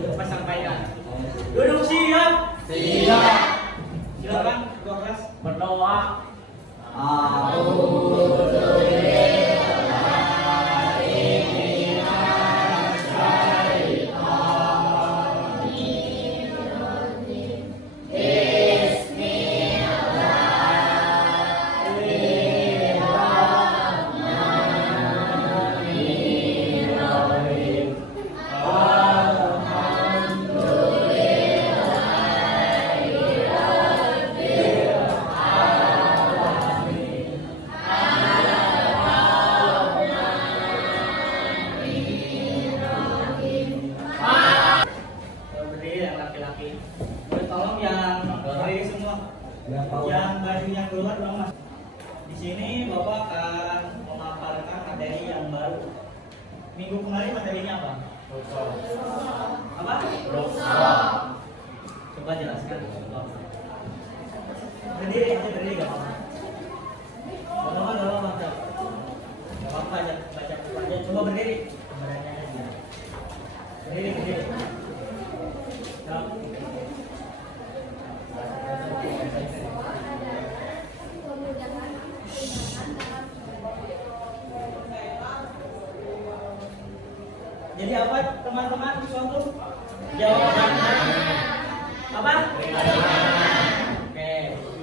Bapak sampaikan. Duduk siap. Siap. Silakan ketua kelas Berdoa. berdiri yang laki-laki. Boleh tolong yang berdiri semua. Yang bajunya keluar dong mas. Di sini bapak akan memaparkan materi yang baru. Minggu kemarin materinya apa? Apa? Coba jelaskan. Berdiri aja berdiri gak apa-apa. Gak apa-apa aja baca aja. Coba berdiri. Badannya aja. Berdiri. Nah. Jadi apa teman-teman suatu jawabannya apa? Oke,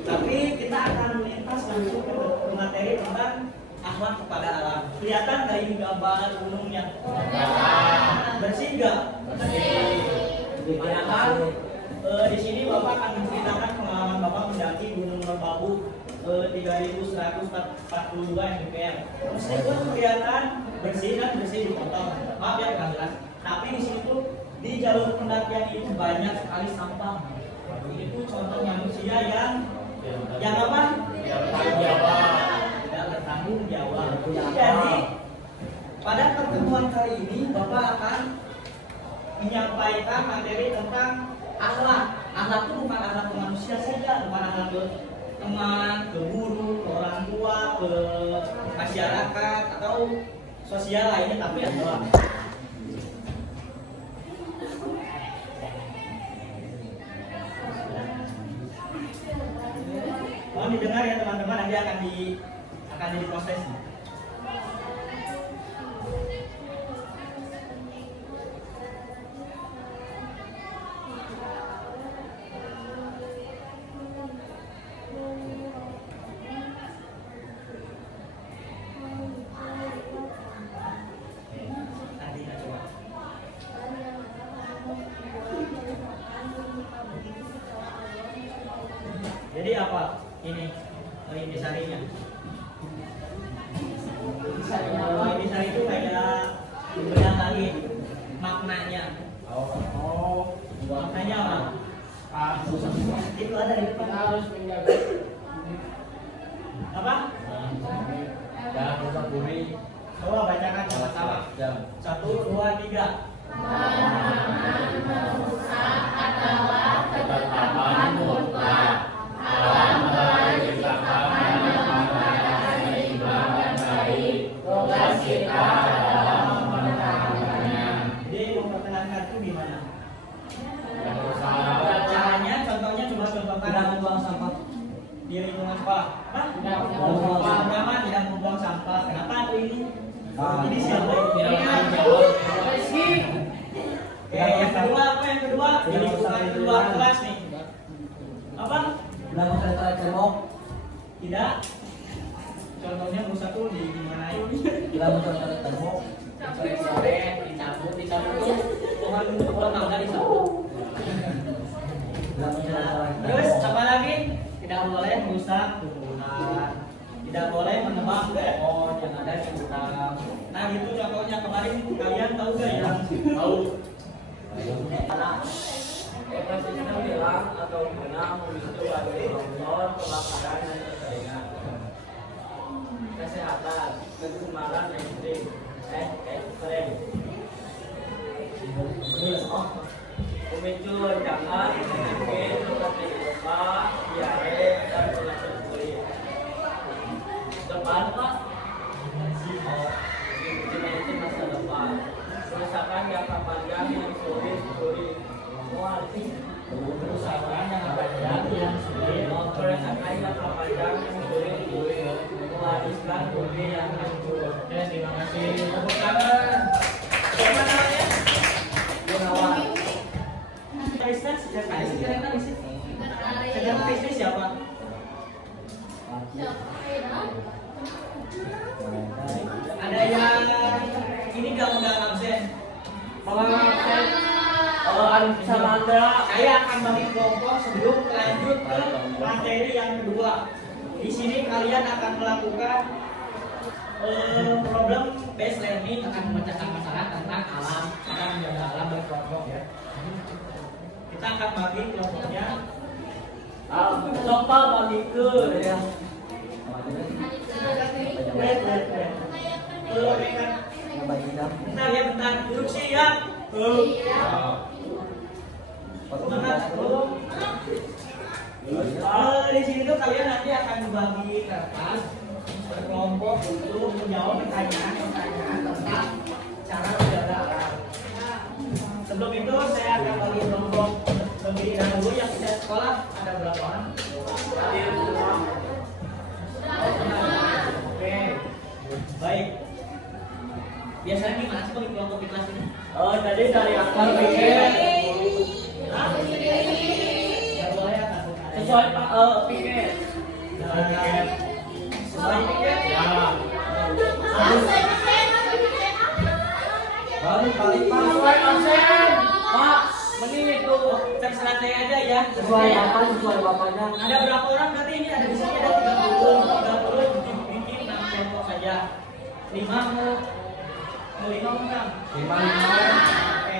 tapi kita akan melintas langsung ke materi tentang akhlak kepada alam. Kelihatan dari gambar gunungnya? Bersih nggak? Padahal di sini Bapak akan menceritakan pengalaman Bapak mendaki Gunung Merbabu 3142 mdpl. Meskipun kelihatan bersih di foto, maaf ya kurang jelas. Tapi di sini tuh di jalur pendakian itu banyak sekali sampah. Itu contoh manusia yang apa? Tidak bertanggung jawab. Jadi pada pertemuan kali ini Bapak akan menyampaikan materi tentang akhlak. Akhlak itu bukan akhlak ke manusia saja, bukan akhlak ke teman, ke guru, ke orang tua, ke masyarakat atau sosial lainnya, tapi akhlak. Mohon didengar ya teman-teman, nanti akan jadi proses. Jadi apa ini intisarinya? Intisari itu kayak bedah lagi maknanya. Maknanya apa? Itu ada di depan. Harus menjaga Apa? dan rusak bumi. Coba bacakan sama-sama. 1, 2, 3. Ketetapan mutlak alam menciptakan seimbang dan baik. Tugas kita adalah mempertahankannya. Jadi mempertahankan itu gimana? Dan berusaha Caranya, contohnya coba contohkan. Tidak membuang sampah. Di lingkungan sekolah. Hah? Tidak membuang sampah. Pertama, tidak membuang sampah. Kenapa tuh ini? Ini siapa? tidak Oke, menjawab. yang kedua apa? Yang kedua di lingkungan luar kelas nih. Apa? Tidak mencari cemok. Tidak. Contohnya rusak tuh di gimana ini? Tidak mencari cemok. Coret-coret, dicabut tuh. Tuhan nggak disabut. Tidak mencari Terus apa lagi? Tidak boleh merusak tumbuhan. Tidak boleh menebang pohon yang ada di hutan. Nah itu contohnya kemarin kalian tahu gak yang tahu? Episode bilang atau benar memicu bagi longsor, kebakaran dan kekeringan. Kesehatan, kegumaran ekstrim, ekstrem. Pemicu jangan penyakit seperti luka, diare, dan penyakit kulit. Depan Pak, dimiliki masa depan. Kerusakan jangka panjang yang sulit dipulih. bisa sekretaris sekretaris siapa? Ada yang ini nggak absen? Absen. Samanda. Saya akan bagi kelompok sebelum lanjut ke materi yang kedua. Di sini kalian akan melakukan problem based learning, akan memecahkan masalah tentang alam, akan menjaga alam berkelompok ya. Kita akan bagi kelompoknya. Coba bagi ke ya. Bentar ya, bentar. Duduk siap. Semangat. Di sini tuh kalian nanti akan dibagi kertas berkelompok untuk menjawab pertanyaan-pertanyaan tentang cara menjaga alam. Sebelum itu saya akan bagi kelompok lebih dahulu yang bisa sekolah. Ada berapa orang? Oke, baik. Biasanya gimana sih bagi kelompok di kelas ini? Tadi dari akal pikir. Nggak boleh ya, takut ada yang- Sesuai pikir. Sesuai pikir? Ya. Balik Pak. Sesuai absen. Pak, menit itu. Terserah saya aja ya. Sesuai apa? Sesuai bapaknya. Ada berapa orang berarti ini? Ada di sini ada 30 bikin 6 kelompok saja. 5 mau 5 mau 6? 5. Oke.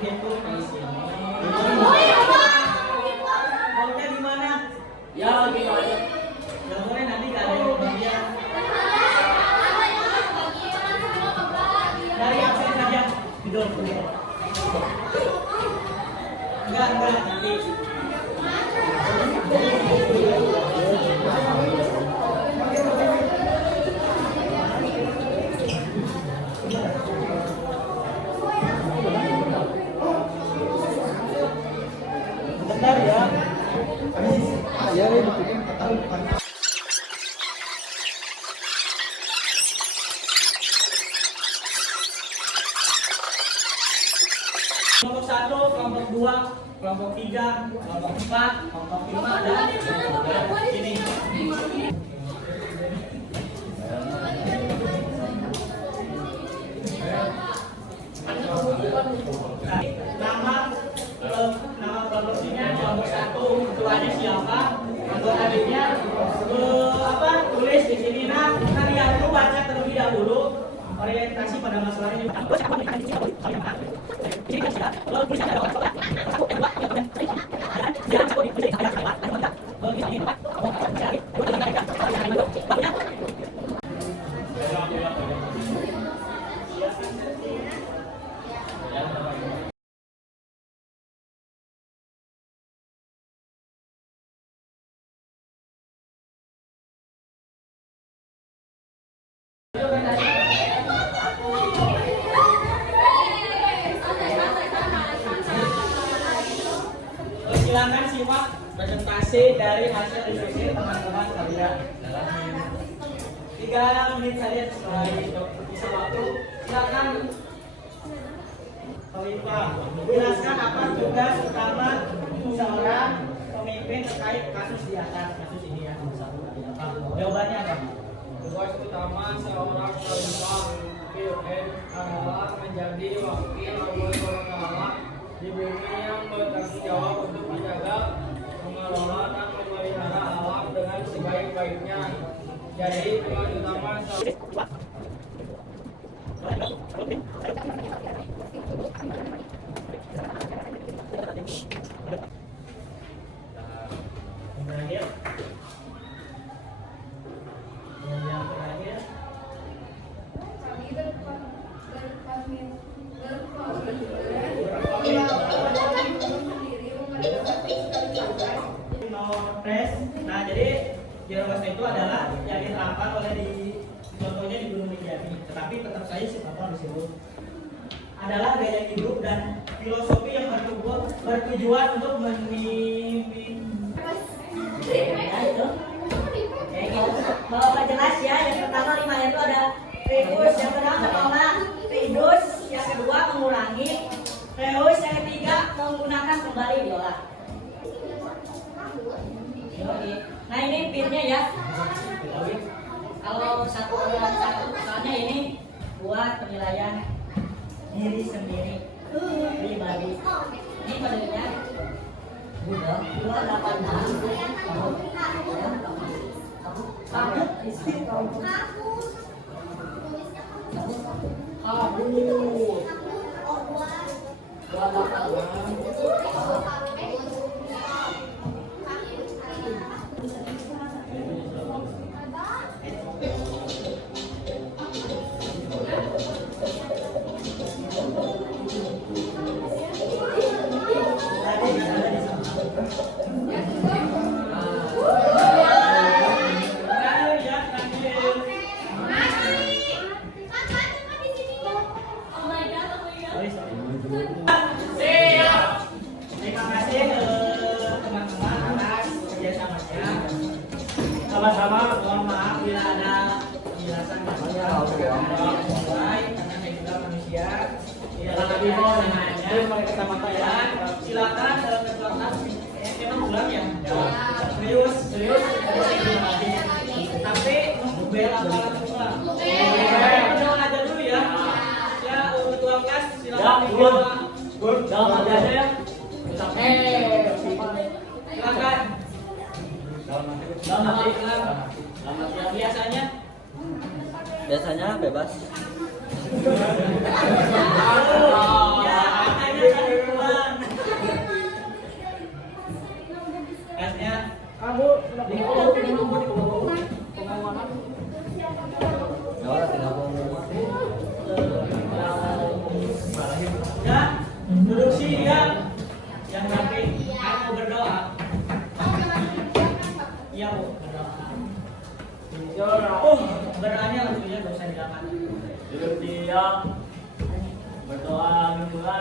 Hitung di sini. Maunya di mana? Ya, gimana? Nggak boleh nanti nggak ada yang bagian. Dari absen saja. Duduk. Enggak nanti. Bentar ya. Ya, ini bikin Kelompok 1, kelompok 2, kelompok 3, kelompok 4, kelompok 5 dan ini. Nama kelompoknya kelompok 1, ketuanya siapa? Anggota adiknya tulis di sini. Nah, kalian dulu baca terlebih dahulu orientasi pada masalah ini. Silakan simak presentasi dari hasil diskusi teman-teman kalian. 3 menit saja setelah bisa waktu. Silakan Khalifah jelaskan apa tugas utama seorang pemimpin terkait kasus di atas, kasus ini ya. Jawabannya apa? Tugas utama seorang khalifah PUN adalah menjadi wakil Allah SWT di bumi yang bertanggung jawab untuk menjaga, mengelola dan memelihara alam dengan sebaik-baiknya. Jadi tugas utama Terakhir. Yang terakhir. Northwest. Nah, jadi di Northwest itu adalah yang diterapkan oleh contohnya di Gunung Rinjani. Tetapi tetap saja sifatnya disebut adalah gaya hidup dan filosofi yang bertujuan untuk memimpin. Ya, itu. Oke, mau jelas ya. Yang pertama 5 itu ada reduce, yang kedua menolak, reduce, yang kedua mengurangi, reduce, yang ketiga menggunakan kembali diolah. Nah ini pinnya ya. Kalau satu orang satu, soalnya ini buat penilaian diri sendiri pribadi. Ini modelnya Terima kasih teman-teman atas kerjasamanya. Sama-sama, mohon maaf bila ada penjelasan yang baik karena saya juga manusia. Tidak lagi mau kalian silakan dalam kelas memang pulang ya. Serius. Tapi bel apalan semua. Jangan aja dulu ya. Ya untuk ketua kelas silakan. Jangan aja ya. Silakan. Biasanya bebas. Ya, hanya satu bulan. Kasnya Kamu ya, duduk sini ya. Yang rapi, aku berdoa. Iya, Bu, berdoa. Berdoanya langsung ya, dosa jangan. Duduk dia berdoa mingguan